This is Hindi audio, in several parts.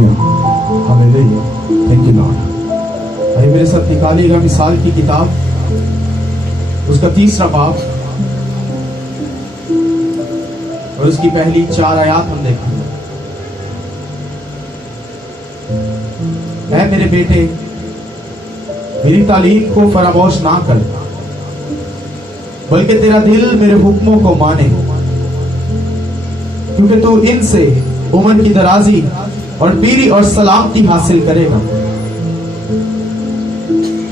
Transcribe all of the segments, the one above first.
Hallelujah, thank you Lord. भाई मेरे साथ निकालिएगा मिसाल की किताब, उसका 3रा बाब और उसकी पहली 4 आयत हम देखेंगे। ऐ मेरे बेटे, मेरी तालीम को फरामोश ना कर, बल्कि तेरा दिल मेरे हुक्मों को माने, क्योंकि तू इनसे उम्र की दराजी और पीरी और सलामती हासिल करेगा।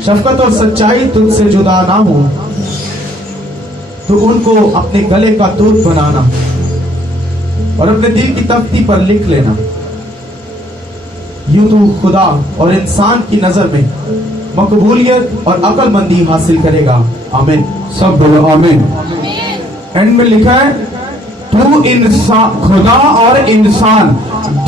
शफकत और सच्चाई तुझसे जुदा ना हो, तो उनको अपने गले का दूध बनाना और अपने दिल की तख्ती पर लिख लेना। यूं तू खुदा और इंसान की नजर में मकबूलियत और अक्लमंदी हासिल करेगा। आमीन। सब बोलो आमीन। एंड में लिखा है तू इंसान, खुदा और इंसान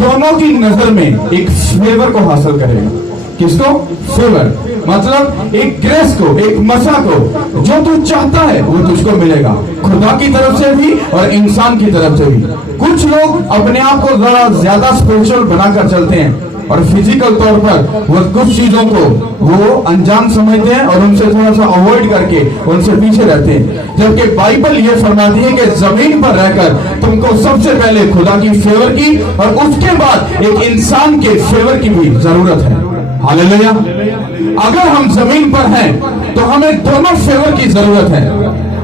दोनों की नजर में एक फेवर को हासिल करेगा। किसको? फेवर, मतलब एक ग्रेस को, एक मसा को। जो तू चाहता है वो तुझको मिलेगा, खुदा की तरफ से भी और इंसान की तरफ से भी। कुछ लोग अपने आप को जरा ज्यादा स्पिरिचुअल बनाकर चलते हैं और फिजिकल तौर पर वो कुछ चीजों को वो अनजान समझते हैं और उनसे थोड़ा सा अवॉइड करके उनसे पीछे रहते हैं। जबकि बाइबल ये फरमाती है कि जमीन पर रहकर तुमको सबसे पहले खुदा की फेवर की और उसके बाद एक इंसान के फेवर की भी जरूरत है। हालेलुया। अगर हम जमीन पर हैं तो हमें दोनों फेवर की जरूरत है।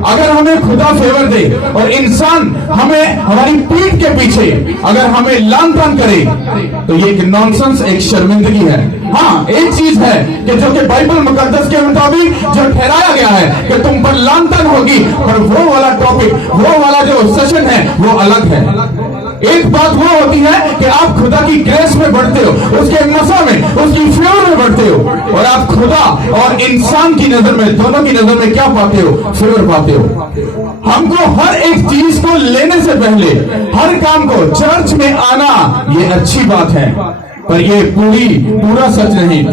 अगर हमें खुदा फेवर दे और इंसान हमें हमारी पीठ के पीछे अगर हमें लान तान करे तो ये एक नॉनसेंस, एक शर्मिंदगी है। हाँ, एक चीज है कि जो कि बाइबल मुकद्दस के मुताबिक जो ठहराया गया है कि तुम पर लान तान होगी, पर वो वाला टॉपिक, वो वाला जो सेशन है वो अलग है। एक बात वो होती है कि आप खुदा की ग्रेस में बढ़ते हो, उसके मसा में, उसकी फेवर में बढ़ते हो और आप खुदा और इंसान की नजर में, दोनों की नजर में क्या पाते हो? फेवर पाते हो। हमको हर एक चीज को लेने से पहले, हर काम को, चर्च में आना ये अच्छी बात है, पर ये पूरा सच नहीं।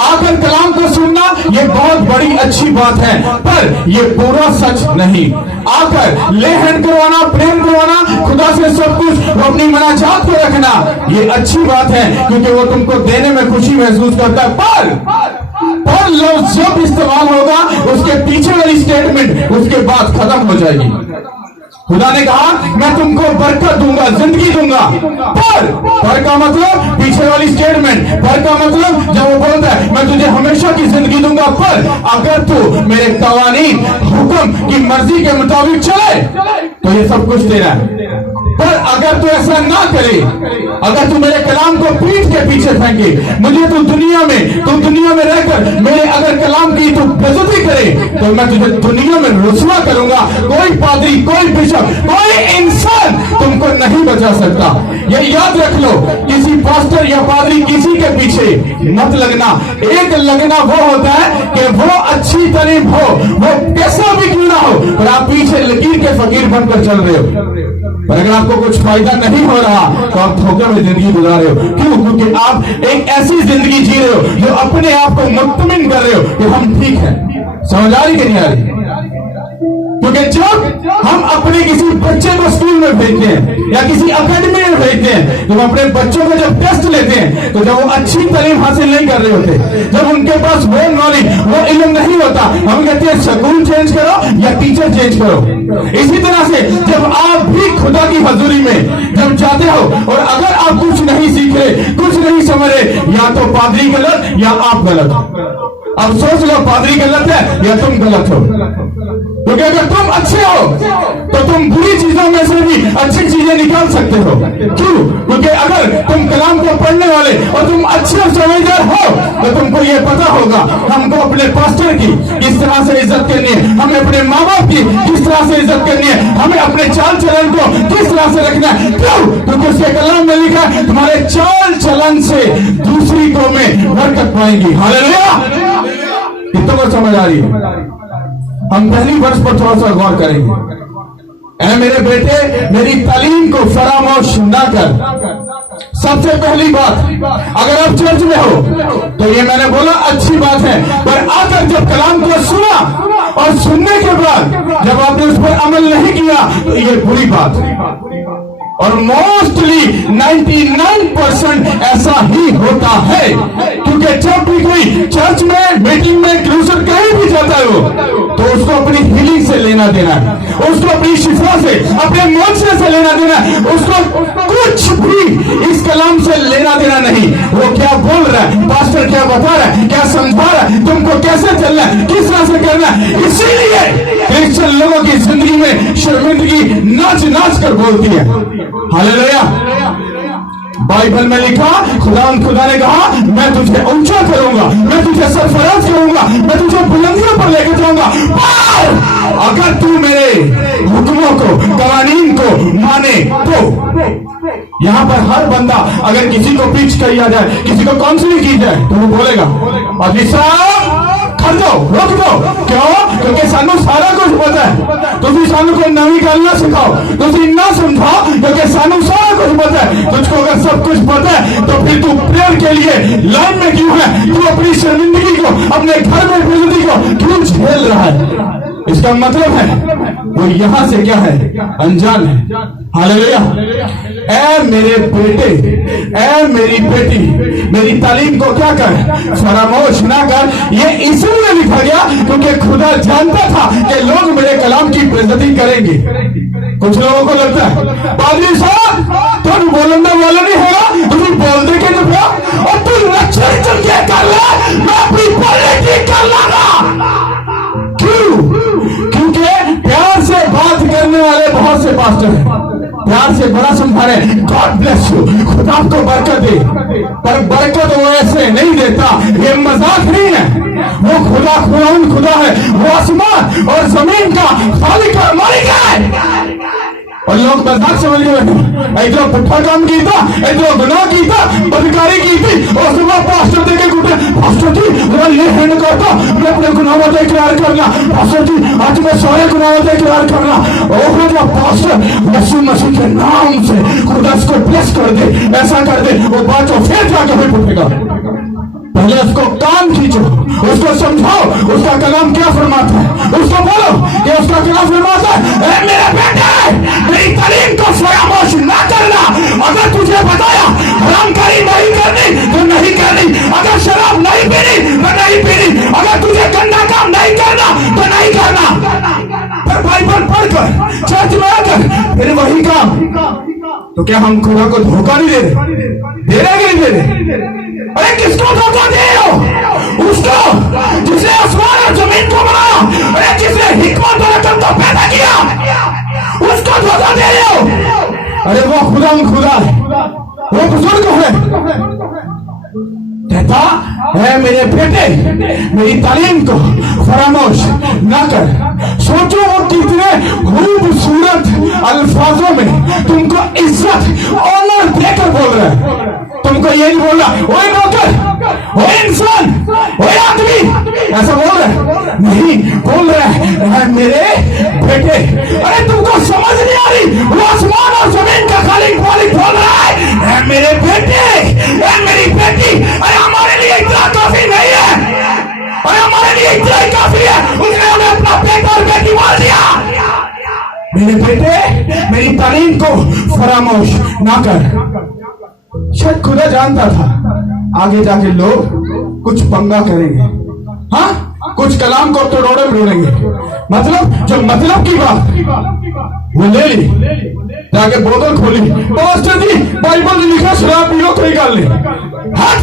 आकर कलाम को सुनना ये बहुत बड़ी अच्छी बात है, पर ये पूरा सच नहीं। आकर ले हैंड करवाना, प्रेम करवाना, खुदा से सब कुछ, वो अपनी मनाजात को रखना, ये अच्छी बात है क्योंकि वो तुमको देने में खुशी महसूस करता है। पर लफ्ज जब इस्तेमाल होगा उसके पीछे वाली स्टेटमेंट उसके बाद खत्म हो जाएगी। खुदा ने कहा मैं तुमको बरकत दूंगा, जिंदगी दूंगा, पर का मतलब पीछे वाली स्टेटमेंट, पर का मतलब जब वो बोलता है मैं तुझे हमेशा की जिंदगी दूंगा, पर अगर तू मेरे कवानीन, हुक्म की मर्जी के मुताबिक चले तो ये सब कुछ तेरा है। पर अगर तू ऐसा ना करे, अगर तू मेरे कलाम को पीठ के पीछे फेंके, मुझे तू दुनिया में रहकर मेरे अगर कलाम की तू बेइज्जती करे तो मैं तुझे दुनिया में रुसवा करूंगा। कोई पादरी, कोई बिशप, कोई इंसान तुमको नहीं बचा सकता। ये याद रख लो, किसी पास्टर या पादरी किसी के पीछे मत लगना। एक लगना वो होता है कि वो अच्छी तालीम हो, वो कैसा भी क्यों ना हो, पर आप पीछे लकीर के फकीर बनकर चल रहे हो। पर अगर आपको कुछ फायदा नहीं हो रहा तो आप धोखे में जिंदगी गुजार रहे हो। क्यों? क्योंकि आप एक ऐसी जिंदगी जी रहे हो जो अपने आप को मुत्तमिन कर रहे हो कि हम ठीक हैं। समझ आ रही कि नहीं आ रही? क्योंकि जब हम अपने किसी बच्चे को स्कूल में भेजते हैं या किसी अकेडमी में भेजते हैं, जब अपने बच्चों को जब टेस्ट लेते हैं तो जब वो अच्छी तालीम हासिल नहीं कर रहे होते, जब उनके पास वो नॉलेज, वो इल्म नहीं होता, हम कहते हैं स्कूल चेंज करो या टीचर चेंज करो। इसी तरह से जब आप भी खुदा की हजूरी में जब जाते हो और अगर आप कुछ नहीं सीख रहे, कुछ नहीं समझ रहे, या तो पादरी गलत या आप गलत हो। अब सोच लो, पादरी गलत है या तुम गलत हो। क्योंकि अगर तुम अच्छे हो तो तुम बुरी चीजों में से भी अच्छी चीजें निकाल सकते हो। क्यों? क्योंकि अगर तुम कलाम को पढ़ने वाले और तुम अच्छे समझदार हो तो तुमको ये पता होगा हमको अपने पास्टर की किस तरह से इज्जत करनी है, हमें अपने माँ बाप की किस तरह से इज्जत करनी है, हमें अपने चाल चलन को किस तरह से रखना है। क्यों? क्योंकि उसके कलाम में लिखा है तुम्हारे चाल चलन से दूसरी कौमें बरकत पाएंगी। हालेलुया। कितनों को समझ आ रही है? हम पहली वर्ष पर थोड़ा सा गौर करेंगे। ऐ मेरे बेटे, मेरी तालीम को फरामोश ना कर। सबसे पहली बात, अगर आप चर्च में हो तो ये मैंने बोला अच्छी बात है, पर आकर जब कलाम को सुना और सुनने के बाद जब आपने उस पर अमल नहीं किया तो ये बुरी बात है। और मोस्टली 99% ऐसा ही होता है, क्योंकि जब भी कोई चर्च में, मीटिंग में, क्रूसेड कहीं भी जाता है वो, तो उसको अपनी हीलिंग से लेना देना है, उसको अपनी शिफा से, अपने मोर्चे से लेना देना है, उसको कुछ भी इस कलाम से लेना देना नहीं। वो क्या बोल रहा है, पास्टर क्या बता रहा है, क्या समझा रहा है, तुमको कैसे चलना है, किस तरह से करना है। इसीलिए क्रिश्चियन लोगों की जिंदगी में शर्मिंदगी नाच नाच कर बोलती है। हालेलुया। बाइबल में लिखा, खुदा ने कहा, मैं तुझे ऊंचा करूंगा, मैं तुझे सरफराज करूंगा, मैं तुझे बुलंदियों पर लेकर जाऊंगा, पर अगर तू मेरे हुक्मों को, कवानीन को माने तो। यहां पर हर बंदा अगर किसी को पिच किया जाए, किसी को काउंसलिंग की जाए, तो वो बोलेगा पादरी साहब कर दो, रोक दो। क्यों? क्योंकि सानू सारा कुछ पता है, तुझे सानू कोई नवी गल ना सिखाओ, तुझे ना समझाओ, क्योंकि सानू सारा कुछ पता है। तुझको अगर सब कुछ पता है तो फिर तू प्रेयर के लिए लाइन में क्यों है? तू अपनी शर्मिंदगी को, अपने घर में बेइज्जती को क्यों झेल रहा है? इसका मतलब है वो यहां से क्या है, अनजान है। हालेलुया। ऐ मेरे बेटे, ऐ मेरी बेटी, मेरी तालीम को क्या कर, फरामोश ना कर। ये इसलिए लिखा गया क्योंकि खुदा जानता था कि लोग मेरे कलाम की बेइज्जती करेंगे। कुछ लोगों को लगता है पादरी साहब तुम बोलने वाला नहीं होगा, तुम बोल दे के तो और तुम लक्षण चल के कर ले, मैं अपनी पॉलिटिक्स कर लागा। क्यों? क्योंकि प्यार से बात करने वाले बहुत से पास्टर हैं, प्यार से बड़ा समझा रहे, गॉड ब्लेस यू, खुदा आपको बरकत दे, पर बरकत वो ऐसे नहीं देता। ये मजाक नहीं है, वो खुदा है, वो आसमान और जमीन का खालिक और मालिक है। और लोग मजाक समझ गए, इधर पुट्ठा काम किया, इधर गुनाह किया, बदकारी की थी, और सुबह पास्टर देके गुटे, पास्टर जी मेरा ये हैंड करता, मैं अपने गुनाहों से इकरार करना, पास्टर जी आज मैं सारे गुनाहों से इकरार करना। ओह जो पास्टर यीशु मसीह के नाम से खुदा इसको ब्लेस कर दे, ऐसा कर दे, वो बात फिर जाके हुई उठेगा। पहले उसको कान खींचो, उसको समझाओ उसका कलाम क्या फरमाता है, उसको बोलो कि उसका कलाम फरमाता है मेरे बेटे मेरी तालीम को फरामोश ना करना। अगर तुझे बताया हरामकारी नहीं करनी तो नहीं करनी, अगर शराब नहीं पीनी तो नहीं पीनी, अगर तुझे गंदा काम नहीं करना तो नहीं करना। पर बाइबल पढ़कर चर्च में आकर फिर वही काम, तो क्या हम खुदा को धोखा नहीं दे रहे कि नहीं दे रहे? अरे किसको धोखा दे रहे हो? उसको जिसने आसमान और जमीन को बनाया, अरे जिसने हिकमत और अकल को पैदा किया, उसको धोखा दे रहे हो। अरे वो खुदा है, वो बुजुर्ग है, कहता है मेरे बेटे मेरी तालीम को फरामोश ना कर। सोचो वो कितने खूबसूरत अल्फाजों में तुमको इज्जत ऑनर देकर बोल रहा है। तुमको ये नहीं बोल रहा ओए नौकर, ओए इंसान, ओए आदमी, ऐसा बोल रहा है नहीं, बोल रहा है मेरे बेटे। अरे तुमको समझ नहीं आ रही, वो आसमान और जमीन का खालिक मालिक बोल रहा है मेरे बेटे, मेरी बेटी। अरे हमारे लिए इतना काफी नहीं है, अरे हमारे लिए इतना ही काफी है, उसने हमें अपना बेटा और बेटी बोल दिया। मेरे बेटे मेरी तालीम को फरामोश ना कर। शायद खुदा जानता था आगे जाके लोग कुछ पंगा करेंगे, हाँ कुछ कलाम को तोड़ोड़े मरोड़ेंगे, मतलब जो मतलब की बात वो ले ली, जाके बोतल खोली, पास्टर जी बाइबल में लिखा शराब पी लो कोई गल नहीं, हट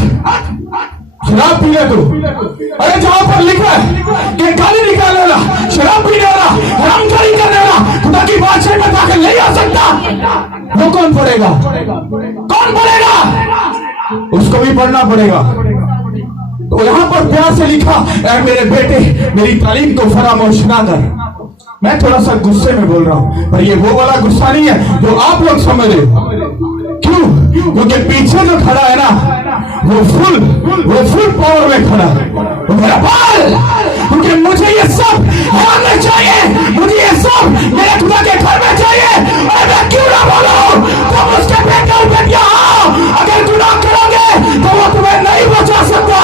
शराब पी ले तू। अरे जहां पर लिखा है कि गाली निकालने वाला, शराब पीने वाला, हरामखोरी करने वाला खुदा की बादशाही में दाखिल नहीं आ सकता, वो कौन पढ़ेगा? कौन पढ़ेगा? उसको भी पढ़ना पड़ेगा। तो यहां पर प्यार से लिखा मेरे बेटे मेरी तालीम को फरामोश ना कर। मैं थोड़ा सा गुस्से में बोल रहा हूं, पर ये वो वाला गुस्सा नहीं है जो आप लोग समझ रहे। क्यों? क्योंकि पीछे जो खड़ा है ना वो फुल पावर में खड़ा है, वो मेरा बाल। क्योंकि मुझे ये सब मानना चाहिए, मुझे ये सब मेरे खुदा के घर में चाहिए। और मैं क्यों ना बोलूं? तुम उसके बेटे और बेटियां हो, अगर गुनाह करोगे तो वो तुम्हें नहीं बचा सकता,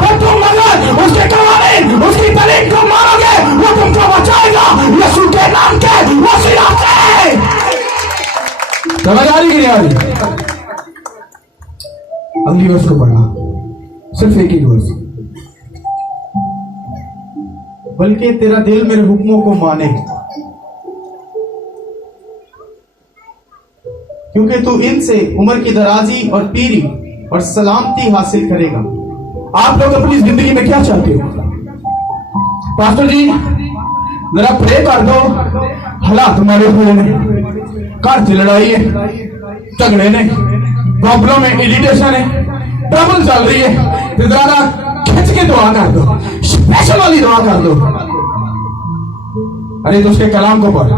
पर तुम अगर उसके कवानीन उसकी तालीम को मानोगे वो तुमको बचाएगा। यीशु के नाम के वसीला से समझ आ आ रही? अगली वर्ष को पढ़ना, सिर्फ एक ही वर्ष। बल्कि तेरा दिल मेरे हुक्मों को माने, क्योंकि तू इनसे उम्र की दराजी और पीरी और सलामती हासिल करेगा। आप लोग अपनी जिंदगी में क्या चाहते हो? पास्टर जी जरा प्रे कर दो, हालात मारे हुए ने, घर से लड़ाई है, झगड़े ने, प्रॉब्लम है, इरिटेशन है, ट्रबल चल रही है, तो जरा खिंच के दुआ कर दो, स्पेशल वाली दुआ कर दो। अरे तो उसके कलाम को पढ़,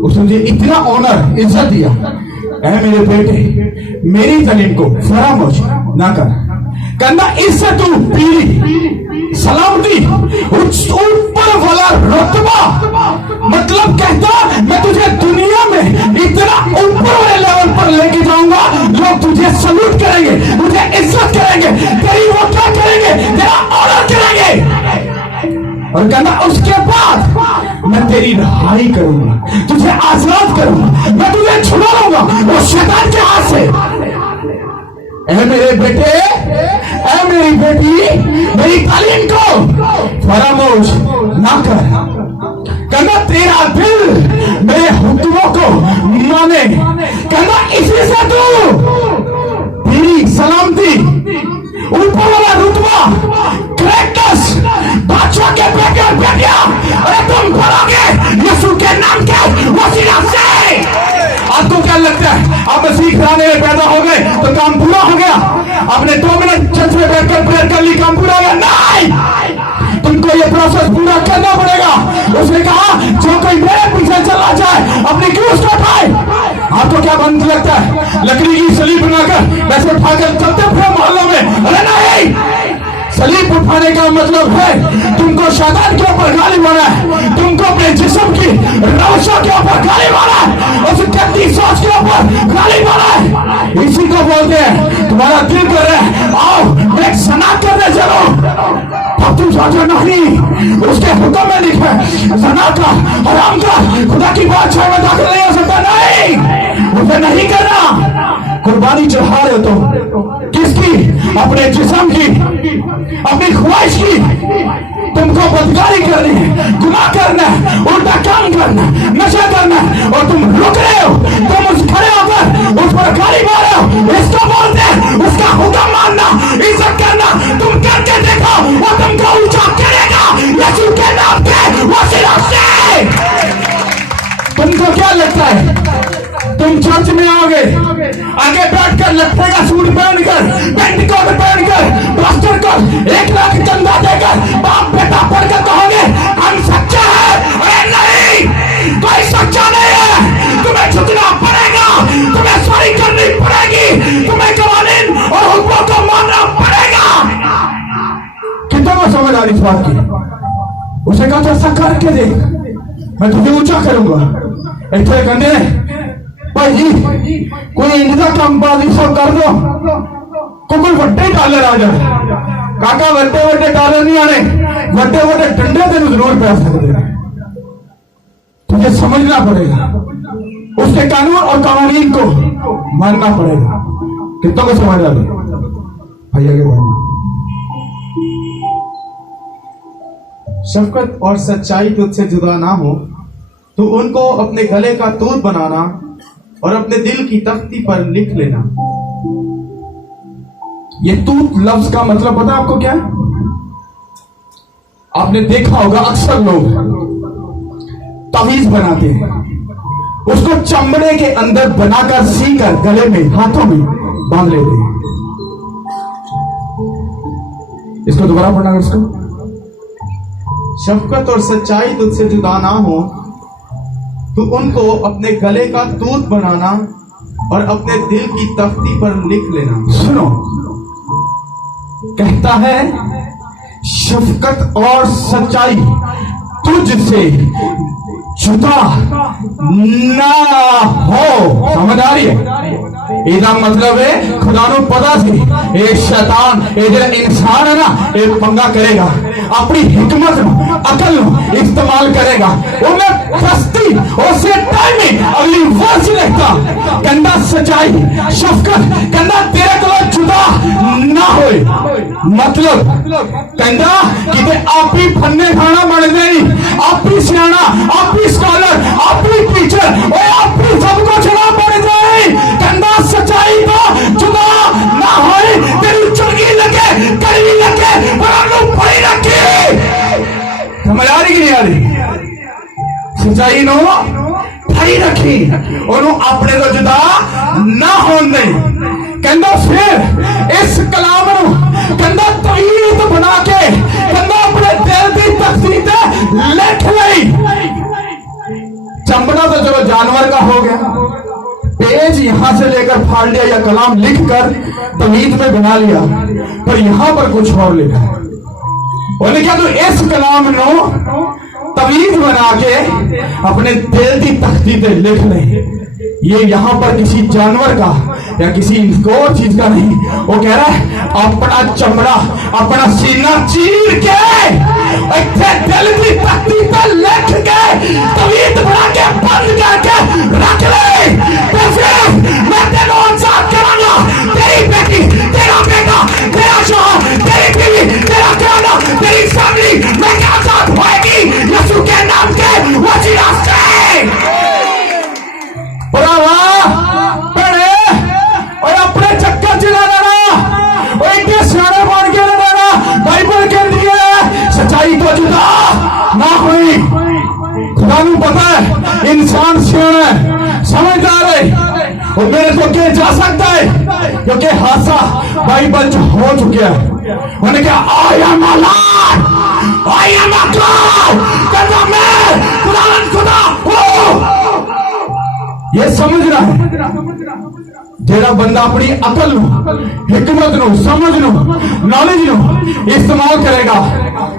उसने मुझे इतना ऑनर, इज्जत दिया, ऐ मेरे बेटे मेरी जमीन को फरामोश ना कर, कहना इससे तू पीरी सलामती ऊपर वाला रुतबा, मतलब कहता मैं तुझे दुनिया में इतना ऊपर वाले लेवल पर लेके जाऊंगा, लोग तुझे सल्यूट करेंगे, तुझे इज्जत करेंगे, तेरी वो क्या करेंगे, तेरा ऑनर करेंगे। और कहना उसके बाद मैं तेरी रहाई करूंगा, तुझे आजाद करूंगा, मैं तुझे छुड़ा लूंगा वो शैतान के हाथ से। ऐ मेरे बेटे, ऐ मेरी बेटी, मेरी तालीम को फरामोश ना कर, कहना तेरा दिल मेरे हुक्मों को माने, कहना इसी से तू तेरी सलामती ऊपर वाला रुतबा क्रैकर्स बादशाह के बेटे और बेटियां, अरे तुम पढ़ोगे यीशु के नाम के वसीला से। आपको क्या लगता है आप मसीह घराने में पैदा हो गए तो काम पूरा हो गया? आपने 2 मिनट चर्च में बैठकर प्रेयर कर ली, काम पूरा हो गया? नहीं, तुमको ये प्रोसेस पूरा करना पड़ेगा। उसने कहा जो कोई मेरे पीछे चला जाए अपनी क्रूस को उठाए। आपको क्या बंद लगता है लकड़ी की सलीब बनाकर वैसे उठाकर चलते फिर मोहल्लों में? अरे नहीं, सलीब उठाने का मतलब है तुमको शैतान के ऊपर गाली मारा है, तुमको अपने जिस्म की रवशों के ऊपर गाली मारा है, उस गंदी सोच के ऊपर गाली मारा है। इसी को बोलते हैं तुम्हारा दिल कर रहा है आओ मैं सना करने चलो, अब तुम सोचो नहीं, उसके हुक्म में लिखा है सना का हराम का खुदा की बादशाह में दाखिल नहीं हो सकता। नहीं, उसे नहीं करना। कुर्बानी चढ़ा रहे हो तो किसकी? अपने जिस्म की, अपनी ख्वाहिश की। तुमको बदकारी करनी है, गुनाह करना है, उल्टा काम करना है, नशा करना है, और तुम रुक रहे हो, तुम उस खड़े होकर उस पर गाली मार रहे हो। इसको बोलते हैं उसका हुक्म मानना, इज्जत करना। तुम करके देखो वो तुमको ऊंचा करेगा यीशु के नाम पे वसीला से। तुमको क्या लगता है तुम चर्च में आओगे, आगे बैठकर लट्ठे का सूट पहनकर, पेंटिकोट पहनकर, पास्टर को 1 लाख चंदा देकर बाप बेटा पढ़कर कहोगे हम सच्चा है? अरे नहीं, कोई सच्चा नहीं है। तुम्हें झुकना पड़ेगा, तुम्हें सॉरी करनी पड़ेगी, तुम्हें कवानीन और हुक्मों को मानना पड़ेगा। कितना को समझ आ रही इस बात की? उसे कहा ऐसा करके देख, मैं तुझे ऊंचा करूंगा। एक कहते भाई जी कोई इनका कंपानी सब कर दो, कोई वड्डे डॉलर आ जाए। काका वड्डे वड्डे डॉलर नहीं आने, वड्डे वड्डे डंडे तेन जरूर पै सकते हैं। तुझे समझना पड़ेगा, उसके कानून और कवानीन को मानना पड़ेगा। कितनों को समझ आ गई? भाई आगे बढ़ना। शफकत और सच्चाई तुझसे जुदा ना हो तो उनको अपने गले का तूत बनाना और अपने दिल की तख्ती पर लिख लेना। ये तूत लफ्ज का मतलब पता आपको क्या है? आपने देखा होगा अक्सर लोग तवीज बनाते हैं, उसको चमड़े के अंदर बनाकर सीकर गले में हाथों में बांध लेते हैं। इसको दोबारा पढ़ना है। इसको शफकत और सच्चाई तुझसे जुदा ना हो तो उनको अपने गले का तूत बनाना और अपने दिल की तख्ती पर लिख लेना। सुनो, कहता है शफकत और सच्चाई तुझसे जुदा ना हो। समझ आ रही है? ਇਹਦਾ ਮਤਲਬ ਹੈ ਖੁਦਾ ਨੂੰ ਪਤਾ ਸੀ ਇਹ ਸ਼ੈਤਾਨ ਇਹ ਜਿਹੜਾ ਇਨਸਾਨ ਹੈ ਨਾ ਇਹ ਪੰਗਾ ਕਰੇਗਾ ਆਪਣੀ ਹਿਕਮਤ ਨੂੰ ਅਕਲ ਨੂੰ ਇਸਤੇਮਾਲ ਕਰੇਗਾ ਉਹਨੇ ਫਸਤੀ ਉਸੇ ਟਾਈਮ ਹੀ ਅਗਲੀ वर्ष लिखता कहता सच्चाई शफकत कहता तेरे को जुदा ना होए मतलब कहता कि आप ही फन्ने खाना बन गई आप ही सियाना आप ही स्कॉलर आप ही टीचर और आप ही सब कुछ ना बन गई कहता सच्चाई तो जुदा ना होए तेरी चुड़गी लगे कड़वी लगे पर पड़ी रखी समझ आ रही कि नहीं आ रही सच्चाई नो फड़ी रखी ਉਹਨੂੰ ਆਪਣੇ ਤੋਂ ਜੁਦਾ ਨਾ ਹੋਣ ਦੇ ਕਹਿੰਦਾ ਫਿਰ ਇਸ ਕਲਾਮ ਨੂੰ ਕਹਿੰਦਾ ਤਵੀਤ ਬਣਾ ਕੇ ਕਹਿੰਦਾ ਆਪਣੇ ਦਿਲ ਦੀ ਤਖਤੀ ਤੇ ਲਿਖ ਲਈ चमड़ा तो चलो जानवर का हो गया पेज यहां से लेकर फाड़ लिया या कलाम लिख कर तवीत में बना लिया पर यहां पर कुछ और लिखा और लिखा तो इस कलाम नो तवीज बना के अपने दिल की तख्ती पे लिख ले ये यहां पर किसी जानवर का या किसी और चीज का नहीं वो कह रहा है अपना चमड़ा अपना सीना चीर के इतने दिल की तख्ती पे लिख के तवीज बना के बंद करके रख ले तो फिर मैं तेरे आजाद करांगा तेरी बेटी तेरा बेटा तेरा शौहर तेरी बीवी तेरा खाना तेरी फैमिली मैं आजाद होएगी यीशु के नाम के वसीला से भरावा भैणे और अपने चक्कर चला लेना और इतने सियाने बन के रहना बाइबल कहती है सच्चाई तो जुदा ना हुई खुदा को पता है इंसान सियाना है समझदार है और मेरे को क्या जा सकता है क्योंकि हादसा बाइबल हो चुका है मैंने कहा I am alarm I am a God कहता मैं खुदा हूं ये समझ रहा है जेड़ा बंदा अपनी अकल हिकमत नो समझ नो नॉलेज नो इस्तेमाल करेगा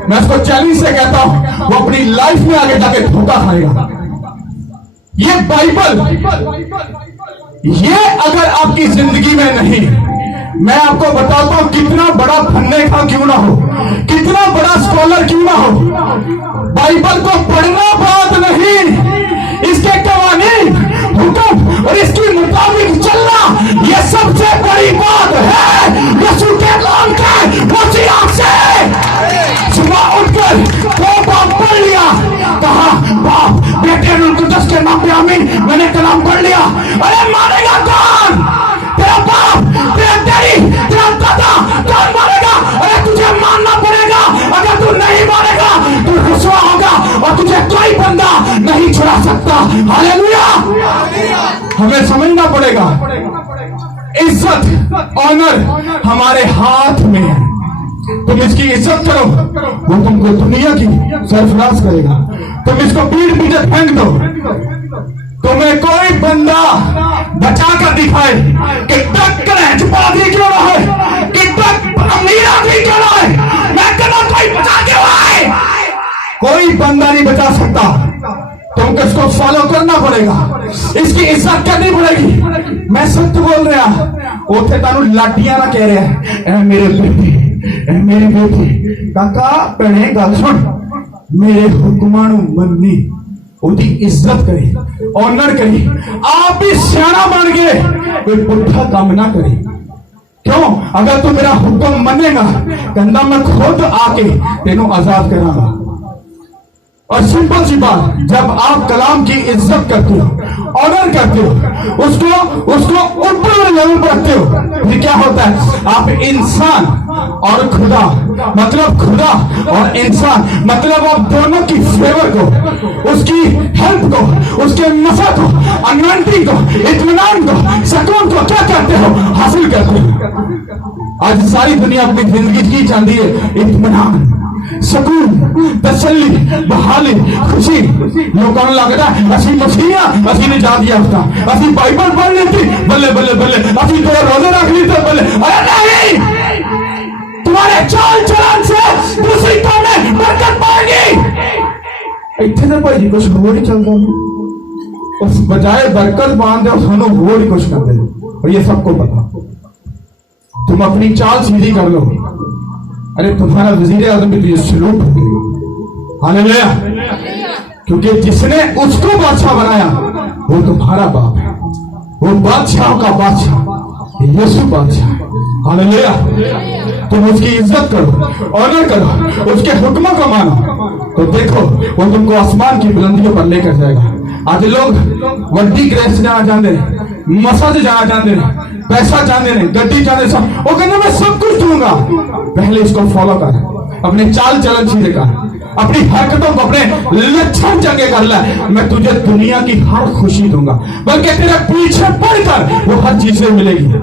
मैं उसको चैलेंज से कहता हूं वो अपनी लाइफ में आगे जाके धोखा खाएगा ये बाइबल ये अगर आपकी जिंदगी में नहीं मैं आपको बताता हूं कितना बड़ा फन्ने का क्यों ना हो कितना बड़ा स्कॉलर क्यों ना हो बाइबल को पढ़ना बात नहीं इसके कवानीन हुक्म और इसके मुताबिक चलना यह सबसे बड़ी बात है यीशु के नाम का वसीला से सुबह उठकर दो बाप पढ़ लिया कहा बाप बेटे कुदस के नाम पे आमीन मैंने कलाम पढ़ लिया अरे मारेगा कौन तेरा बाप तेरा तेरी तेरा दादा कौन मारेगा अरे तुझे मानना पड़ेगा अगर तू नहीं मारेगा तू रुसवा होगा और तुझे कोई बंदा नहीं छुड़ा सकता हालेलुया हमें समझना पड़ेगा इज्जत ऑनर हमारे हाथ में है तुम इसकी इज्जत करो वो तुमको दुनिया की सरफराज करेगा तुम इसको पीठ पीछे फेंक दो तुम्हें कोई बंदा बचा कर दिखाए कि टक्कर है छुपा दी क्यों ना है कि अमीर आदमी क्यों ना है मैं कहना कोई बचा क्यों आए कोई बंदा नहीं बचा सकता तुमको इसको फॉलो करना पड़ेगा इसकी इज्जत करनी पड़ेगी मैं सत्य बोल रहा उठे तानू लाठियां ना कह रहा है ए मेरे बेटे ए मेरी बेटी काका भैणे गल सुन मेरे हुक्मां नू मन्नी उदी इज्जत करी ऑनर करी आप भी सियाना बन गए कोई पुट्ठा काम ना करे क्यों अगर तू मेरा हुक्म मनेगा कहना मैं खुद आके तेनू आजाद करांगा और सिंपल सी बात जब आप कलाम की इज्जत करते हो ऑनर करते हो उसको ऊपर लेवल पर रखते हो फिर क्या होता है आप इंसान और खुदा मतलब खुदा और इंसान मतलब आप दोनों की फेवर को उसकी हेल्प को उसके नफा को अनवंटी को इत्मीनान को सुकून को क्या करते हो हासिल करते हो आज सारी दुनिया अपनी जिंदगी जी चाहती है इत्मीनान सुकून तसल्ली बहाली खुशी लोगों को लगता है असि मसीहा असि निजात याफ्ता असि बाइबल पढ़ लेती बल्ले बल्ले बल्ले असि तो रोजे रख ली तो बल्ले अरे नहीं तुम्हारे चाल चलन से दूसरी कौमें बरकत पाएगी इतने भाई जी कुछ होर ही चलता उस बजाय बरकत पाने दे सानू होर ही कुछ कर दे और ये सबको पता। तुम अपनी चाल सीधी कर लो, अरे तुम्हारा वजीर आजम भी तुझे सलूट हो। हालेलुया। क्योंकि जिसने उसको बादशाह बनाया वो तुम्हारा बाप है, वो बादशाह का बादशाह यीशु बादशाह। हालेलुया। तुम उसकी इज्जत करो, ऑनर करो, उसके हुक्मों को मानो, तो देखो वो तुमको आसमान की बुलंदियों पर लेकर जाएगा। आज लोग वड्डी ग्रेस जाना चाहते हैं, मसाज जाना चाहते हैं, पैसा चाहते हैं, गड्डी चाहते, सब वो कहते मैं सब कुछ दूंगा। पहले इसको फॉलो कर, अपने चाल चलन सीधे कर, अपनी हरकतों को अपने लक्षण चंगे कर ले। मैं तुझे दुनिया की हर खुशी दूंगा, बल्कि तेरे पीछे पड़कर वो हर चीजें मिलेगी।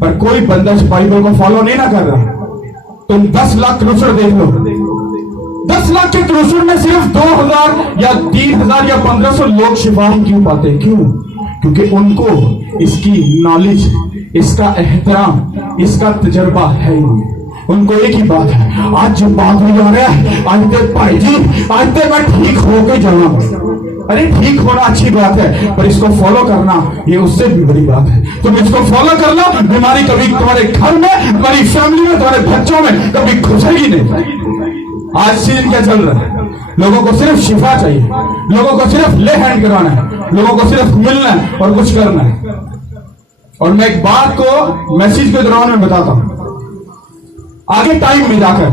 पर कोई बंदा इस बाइबल को फॉलो नहीं ना कर रहा। तुम 10 लाख क्रूसर देख लो, 10 लाख के क्रूसर में सिर्फ 2000 या 3000 या 1500 लोग शिफा ही क्यों पाते? क्यों? क्योंकि उनको इसकी नॉलेज, इसका एहतराम, इसका तजर्बा है ही नहीं। उनको एक ही बात है, आज जो बात हो जा रहा है, आज तक भाई जी, आज तक मैं ठीक होके जाऊंगा। अरे ठीक होना अच्छी बात है, पर इसको फॉलो करना ये उससे भी बड़ी बात है। तुम इसको फॉलो कर लो, बीमारी कभी तुम्हारे घर में, तुम्हारी फैमिली में, तुम्हारे बच्चों में कभी घुसेगी नहीं। आज सीजन क्या चल रहा है? लोगों को सिर्फ शिफा चाहिए, लोगों को सिर्फ ले हैंड कराना है, लोगों को सिर्फ मिलना है और कुछ करना है। और मैं एक बात को मैसेज के दौरान में बताता हूं, आगे टाइम में जाकर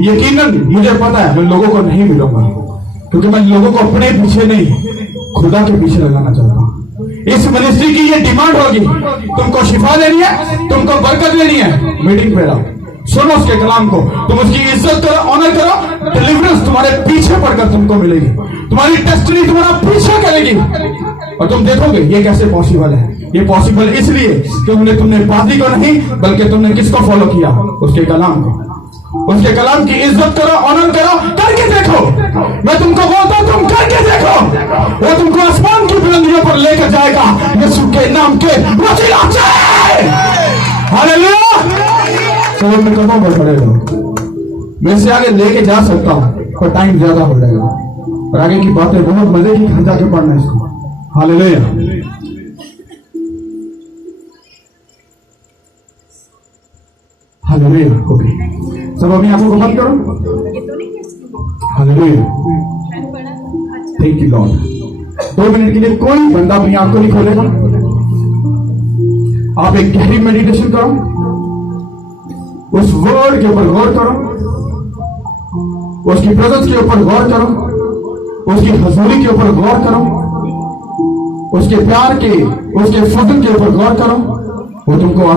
यकीनन मुझे पता है मैं लोगों को नहीं मिलूंगा, क्योंकि मैं लोगों को अपने पीछे नहीं, खुदा के पीछे लगाना चाहता हूं। इस मिनिस्ट्री की ये डिमांड होगी, तुमको शिफा लेनी है, तुमको बरकत लेनी है, मीटिंग पे रहो, सुनो उसके कलाम को, तुम उसकी इज्जत करो, ऑनर करो। डिलीवरेंस तुम्हारे पीछे पड़कर तुमको मिलेगी, तुम्हारी डेस्टिनी तुम्हारा पीछे करेगी, और तुम देखोगे ये कैसे पॉसिबल है। ये पॉसिबल इसलिए कि तुमने पादी को नहीं, बल्कि तुमने किसको फॉलो किया? उसके कलाम को। उसके कलाम की इज्जत करो, ऑनर करो, करके देखो। मैं तुमको बोलता हूं, तुम करके देखो, वो तुमको आसमान की बुलंदियों पर लेकर जाएगा, यीशु के नाम के वसीला से। हालेलुया। सब अपने कदमों पर खड़े रहो। मैं इसे आगे लेके जा सकता हूं, पर टाइम ज्यादा हो जाएगा, और आगे की बातें बहुत मजे की, घर जाके पढ़ना इसको। हालेलुया। हालेलुया। ओके, सब अपनी आंखों को बंद करो। Hallelujah. Thank you Lord. 2 minute के लिए कोई बंदा अपनी आंखों नहीं खोलेगा। आप एक गहरी मेडिटेशन करो, उस वर्ड के ऊपर गौर करो, उसकी प्रेजेंस के ऊपर गौर करो, उसकी हजूरी के ऊपर गौर करो, उसके प्यार के, उसके फजल के ऊपर गौर करो। वो तुमको